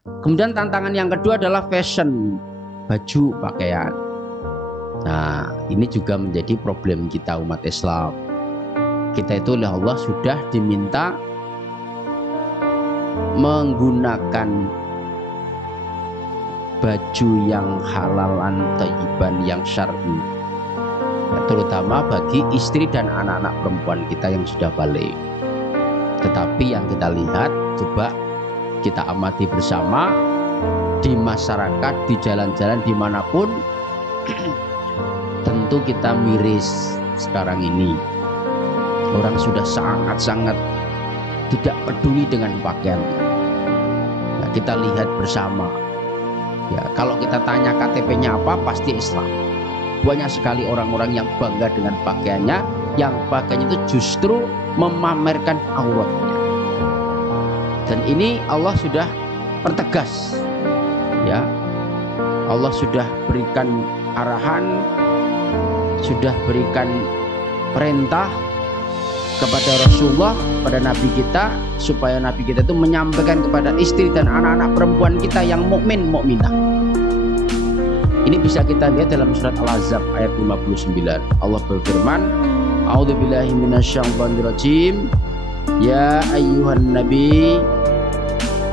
Kemudian tantangan yang kedua adalah fashion, baju, pakaian. Nah, ini juga menjadi problem kita umat Islam. Kita itu oleh Allah sudah diminta menggunakan baju yang halalan, thayyiban, yang syar'i, terutama bagi istri dan anak-anak perempuan kita yang sudah balik. Tetapi yang kita lihat, coba kita amati bersama di masyarakat, di jalan-jalan, dimanapun, tentu kita miris sekarang ini. Orang sudah sangat-sangat tidak peduli dengan pakaian. Nah, kita lihat bersama. Ya, kalau kita tanya KTP-nya apa, pasti Islam. Banyak sekali orang-orang yang bangga dengan pakaiannya, yang pakaiannya itu justru memamerkan auratnya. Dan ini Allah sudah pertegas, ya. Allah sudah berikan arahan, sudah berikan perintah kepada Rasulullah, pada Nabi kita, supaya Nabi kita itu menyampaikan kepada istri dan anak-anak perempuan kita yang mukmin, mukminah. Ini bisa kita lihat dalam surat Al-Ahzab ayat 59. Allah berfirman, A'udzubillahi minasyaitonirrajim. Ya ayyuhan nabi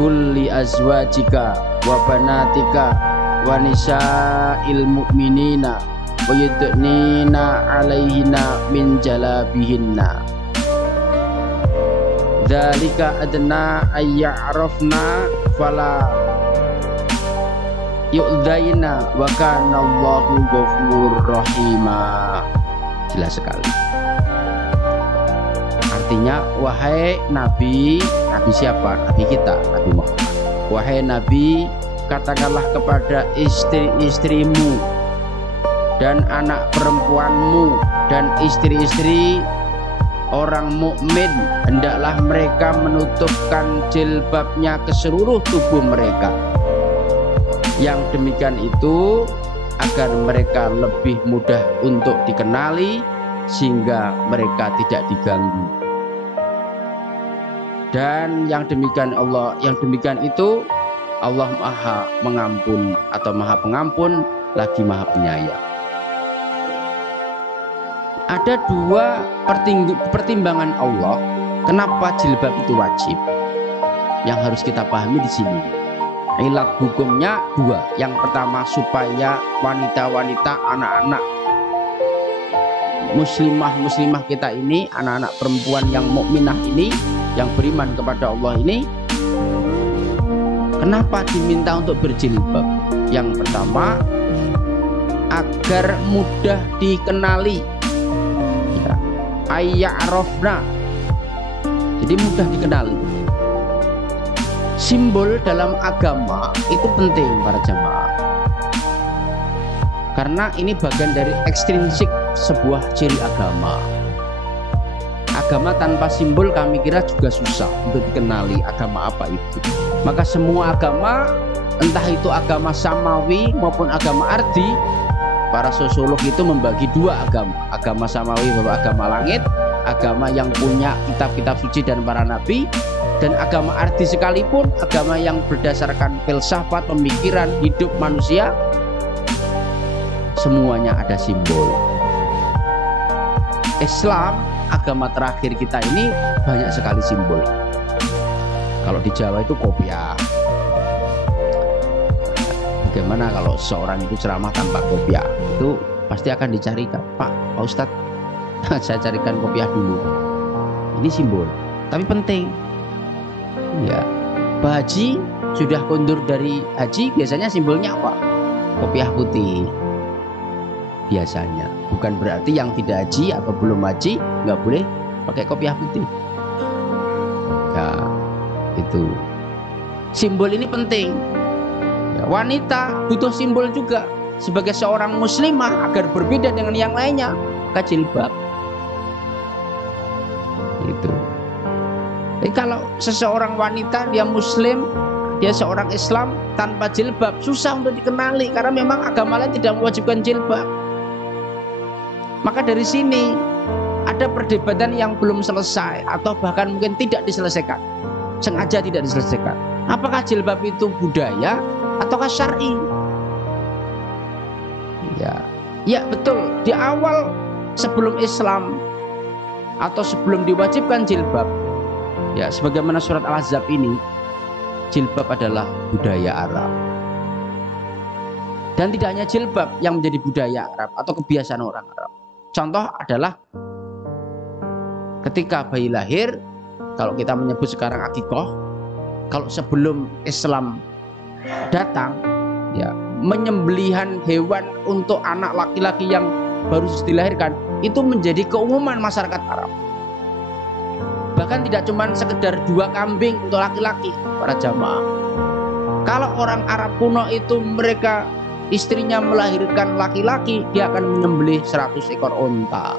kulli azwajika wa banatika wa nisa'il mu'minina wa yudnina 'alaihina min jalabihinna. Dzalika adna ayya'rafna fala yu'dzaina wa kana Allahu ghafurur rahima. Jelas sekali. Artinya, wahai Nabi, Nabi siapa? Nabi kita, Nabi Muhammad. Wahai Nabi, katakanlah kepada istri-istrimu dan anak perempuanmu dan istri-istri orang mukmin, hendaklah mereka menutupkan jilbabnya ke seluruh tubuh mereka. Yang demikian itu agar mereka lebih mudah untuk dikenali, sehingga mereka tidak diganggu. Dan yang demikian itu Allah Maha Mengampun atau Maha Pengampun lagi Maha Penyayang. Ada dua pertimbangan Allah kenapa jilbab itu wajib, yang harus kita pahami di sini. Ilat hukumnya dua. Yang pertama, supaya wanita-wanita, anak-anak muslimah kita ini, anak-anak perempuan yang mukminah ini, yang beriman kepada Allah ini, kenapa diminta untuk berjilbab? Yang pertama, agar mudah dikenali, ya, ayya'rafna, jadi mudah dikenali. Simbol dalam agama itu penting para jamaah, karena ini bagian dari ekstrinsik sebuah ciri agama. Agama tanpa simbol kami kira juga susah untuk dikenali agama apa itu. Maka semua agama, entah itu agama samawi maupun agama ardi, para sosiolog itu membagi dua agama. Agama samawi bahwa agama langit, agama yang punya kitab-kitab suci dan para nabi, dan agama ardi sekalipun, agama yang berdasarkan filsafat, pemikiran hidup manusia, semuanya ada simbol. Islam, agama terakhir kita ini, banyak sekali simbol. Kalau di Jawa itu kopiah. Bagaimana kalau seorang itu ceramah tanpa kopiah? Itu pasti akan dicarikan. Pak Ustadz, saya carikan kopiah dulu. Ini simbol, tapi penting. Ya, Pak Haji sudah kondur dari haji, biasanya simbolnya apa? Kopiah putih. Biasanya, bukan berarti yang tidak haji atau belum haji nggak boleh pakai kopiah putih. Ya, itu simbol ini penting. Ya, wanita butuh simbol juga sebagai seorang muslimah agar berbeda dengan yang lainnya, maka jilbab. Itu. Jadi kalau seseorang wanita dia muslim, dia seorang Islam tanpa jilbab, susah untuk dikenali karena memang agama lain tidak mewajibkan jilbab. Maka dari sini ada perdebatan yang belum selesai atau bahkan mungkin tidak diselesaikan, sengaja tidak diselesaikan. Apakah jilbab itu budaya ataukah syar'i? Ya betul. Di awal sebelum Islam atau sebelum diwajibkan jilbab, ya sebagaimana surat Al-Ahzab ini, jilbab adalah budaya Arab. Dan tidak hanya jilbab yang menjadi budaya Arab atau kebiasaan orang Arab. Contoh adalah ketika bayi lahir, kalau kita menyebut sekarang akikoh, kalau sebelum Islam datang, ya menyembelihan hewan untuk anak laki-laki yang baru dilahirkan itu menjadi keumuman masyarakat Arab. Bahkan tidak cuma sekedar 2 kambing untuk laki-laki para jamaah. Kalau orang Arab kuno itu mereka istrinya melahirkan laki-laki, dia akan menyembelih 100 ekor unta.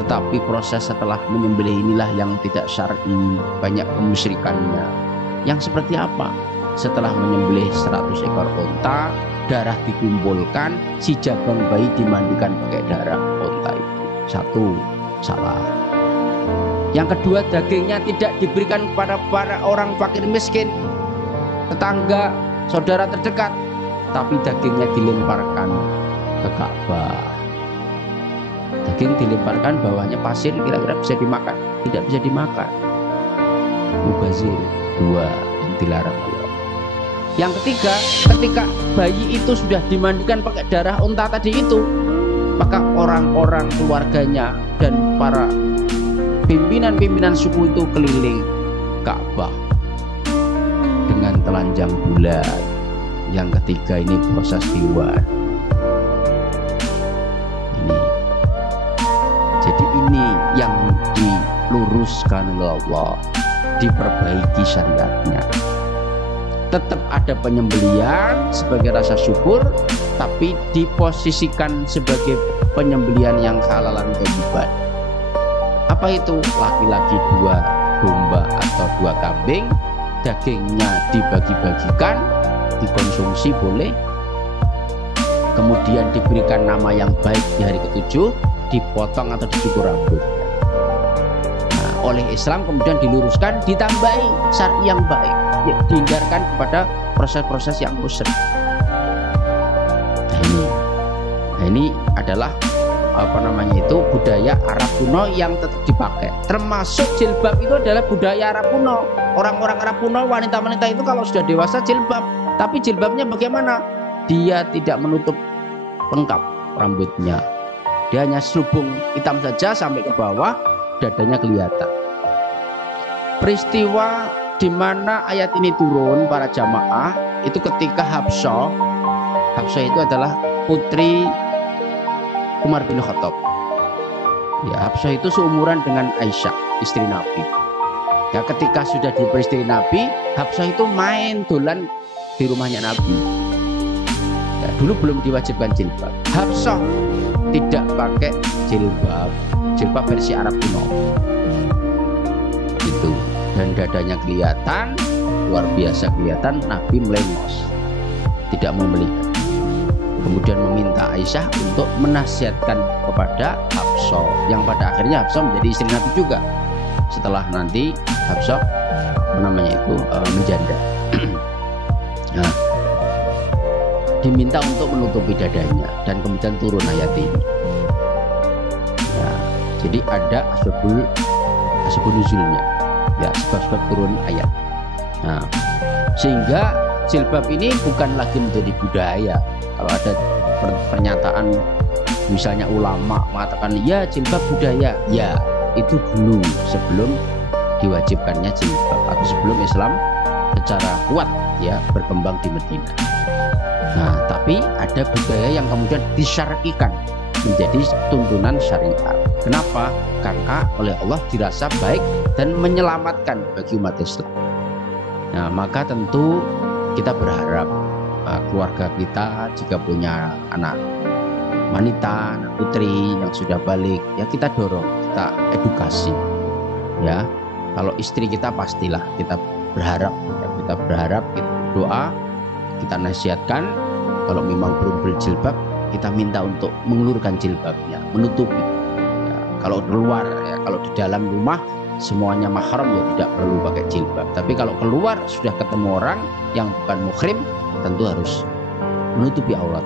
Tetapi proses setelah menyembelih inilah yang tidak syar'i, banyak kemusyrikannya. Yang seperti apa? Setelah menyembelih 100 ekor unta, darah dikumpulkan, si jabang bayi dimandikan pakai darah unta itu. Satu, salah. Yang kedua, dagingnya tidak diberikan kepada para orang fakir miskin, tetangga, saudara terdekat, tapi dagingnya dilemparkan ke Ka'bah. Daging dilemparkan, bawahnya pasir, kira-kira bisa dimakan? Tidak bisa dimakan. Mubazir, 2 yang dilarang Allah. Yang ketiga, ketika bayi itu sudah dimandikan pakai darah unta tadi itu, maka orang-orang keluarganya dan para pimpinan-pimpinan suku itu keliling Ka'bah dengan telanjang bulat. Yang ketiga ini proses diwan. Jadi ini yang diluruskan oleh Allah, diperbaiki syariatnya. Tetap ada penyembelian sebagai rasa syukur, tapi diposisikan sebagai penyembelian yang halalan thayyiban. Apa itu? Laki-laki 2 domba atau 2 kambing, dagingnya dibagi-bagikan, dikonsumsi boleh, kemudian diberikan nama yang baik di hari ke-7, dipotong atau dicukur rambut. Nah, oleh Islam kemudian diluruskan, ditambahi syar'i yang baik, ya, dihindarkan kepada proses-proses yang musyrik. Nah ini adalah budaya Arab kuno yang tetap dipakai. Termasuk jilbab itu adalah budaya Arab kuno. Orang-orang Arab kuno, wanita-wanita itu kalau sudah dewasa jilbab. Tapi jilbabnya bagaimana? Dia tidak menutup lengkap rambutnya. Dia hanya selubung hitam saja sampai ke bawah, dadanya kelihatan. Peristiwa di mana ayat ini turun para jamaah itu ketika Hafsah itu adalah putri Umar bin Khattab. Ya, Hafsah itu seumuran dengan Aisyah, istri Nabi. Ya, ketika sudah diperistri Nabi, Hafsah itu main dolan di rumahnya Nabi. Ya, dulu belum diwajibkan jilbab. Hafsah tidak pakai jilbab versi Arab kuno. Itu, dan dadanya kelihatan, luar biasa kelihatan. Nabi melengos, tidak mau melihat. Kemudian meminta Aisyah untuk menasihatkan kepada Hafsah, yang pada akhirnya Hafsah menjadi istri Nabi juga. Setelah nanti Hafsah menjanda. Nah, diminta untuk menutupi dadanya, dan kemudian turun ayat ini. Nah, jadi ada asbabun nuzulnya, ya, sebab-sebab turun ayat. Nah, sehingga jilbab ini bukan lagi menjadi budaya. Kalau ada pernyataan misalnya ulama mengatakan ya jilbab budaya, ya itu dulu sebelum diwajibkannya jilbab atau sebelum Islam secara kuat ya berkembang di Madinah. Nah, tapi ada budaya yang kemudian disyar'ikan menjadi tuntunan syariat. Kenapa? Karena oleh Allah dirasa baik dan menyelamatkan bagi umat Islam. Nah, maka tentu kita berharap keluarga kita jika punya anak wanita, anak putri yang sudah balik, ya kita dorong, kita edukasi. Ya, kalau istri kita pastilah kita berharap, kita berdoa, kita nasihatkan. Kalau memang belum berjilbab, kita minta untuk mengulurkan jilbabnya, menutupi. Ya, kalau keluar, ya, kalau di dalam rumah semuanya mahram ya tidak perlu pakai jilbab. Tapi kalau keluar sudah ketemu orang yang bukan muhrim, tentu harus menutupi aurat.